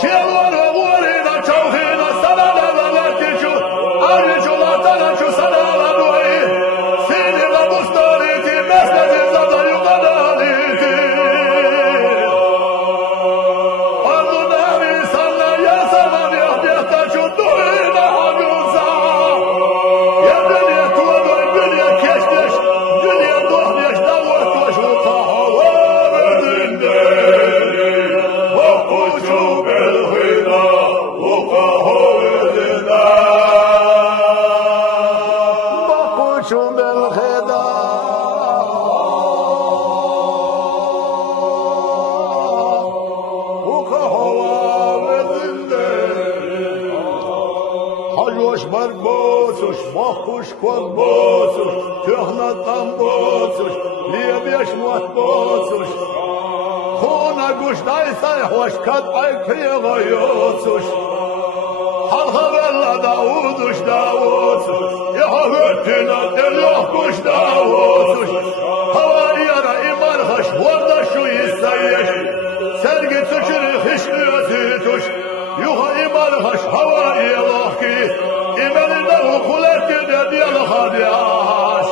Shelo no wori na chauhi na sana حجوش بربوسوش باخوش كوبوسوش تهنا تنبوسوش ليبيش موتبوسوش خونا قوش دايساي خوش كد عيكري غيوسوش حلها بلا داودوش داوسوش يحوتنا دل يحكوش داوسوش هوا يرى إيمان خش وردا شو يسيش سرقي تشري خش يسيتوش يوها إيمان خش هوا يلاحكي إيمان له خلت دي الخدياش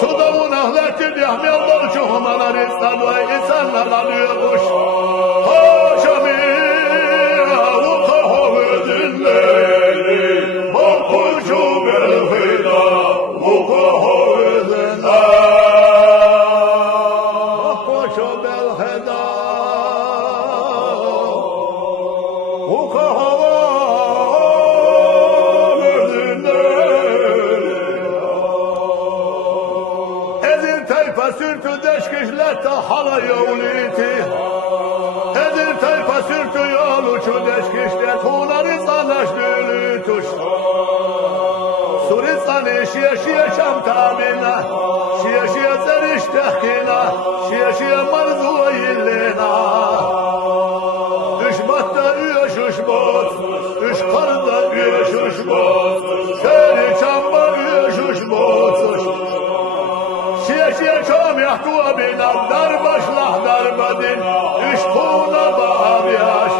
صدون أهلت دي حميل ضرشهم على رسال وإنسان لن يغش هاشمي وقهو ذنبي وقشو بالغدا وقهو ذنبي وقشو بالغدا وقهو سرتو دشكش لتا حلا يوليتي هذه تايفا سرتو يولو شو دشكش لتونا رصاناش دلتوش سوريصاني شيا شيا شام تامينا شيا شيا زرش تحكينا شيا شيا مرزو يلينا اش باتا ايش اش بات اش قردا ايش اش بات سيري شامبا ايش اش بات شيا شام يحكوا بنا دربش لحدربدين اشتونا بابياش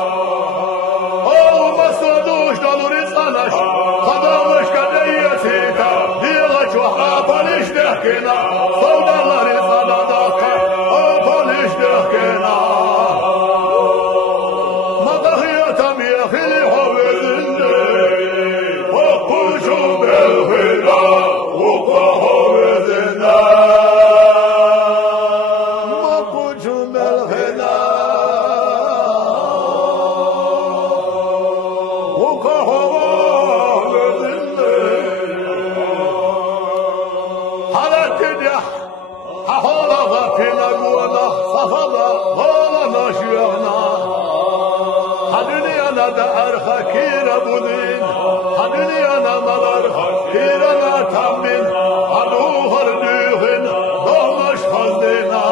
او مسودوش دالو رزانش خدامش كديتيكا ديغش وحابلش دهكنا صودا الله رزانا داكا حابلش دهكنا مدخيتم يخلي حوذني وقوشوا بالهلا وقهو بذني كيرا بودين حدني أنا ملر كيرا لا تامين حدوهر ديهن دومش خزدينا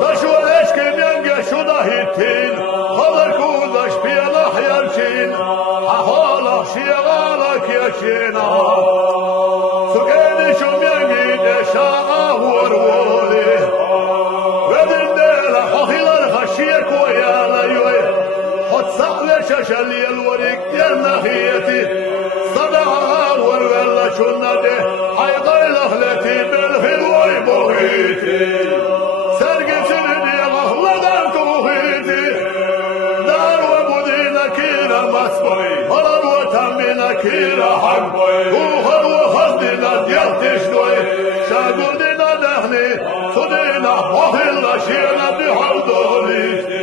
دشو الاشكي ميانجا شو دهيتين خضر كودش بيلا حيالشين حهالا شيغالا كيشينا سكيني شو ميانجي دشا ورولي ودين ديلا حخيلر خشيك ويالا يوي صعب ششلي الوريق يا نخيتي صدعها والولا شنتي حيضي لخلتي بالخلوي بوهيتي سرق سردي غهلة توهيتي دار وبدينا كيرا مسبوي هرر وتمينا كيرا حقوي وهر وخزدنا ديالتي شدوي شاقل دينا دهني صدينا وخلا شينا بحردولي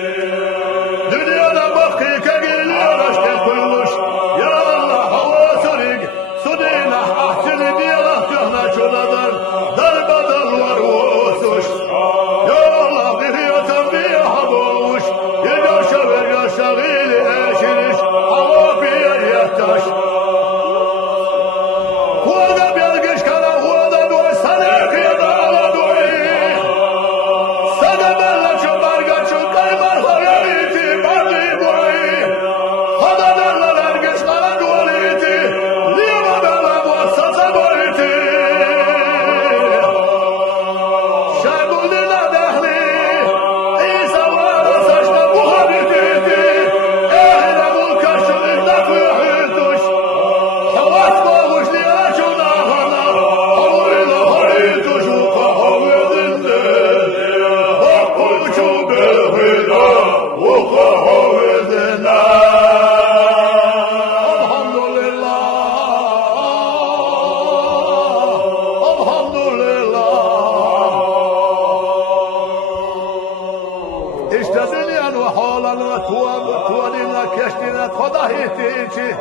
تودينا كشتنا خداهيتيشي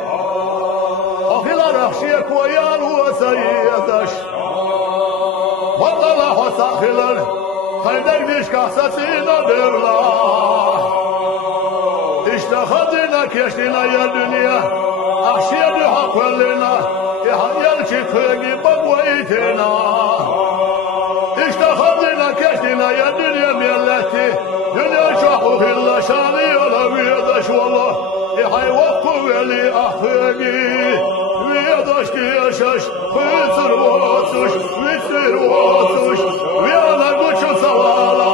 أخيلا رخشيك ويان وسيدش وطلع حساخيلا خيدك ديش كحساسينا برلا اشتخدنا geçtiğine ya dünya. Ahşiyedi hak velina. İhayel çıkığı babwa itena. İşte hazırla geçtiğine ya dünya milleti. Dünya şahı hilla şanı yola viyadaş valla. İhay vakku veli ahıgı. Viyadaş yaşaş. Hızır vatuş. Visir vatuş. Viyalar buçuk savala.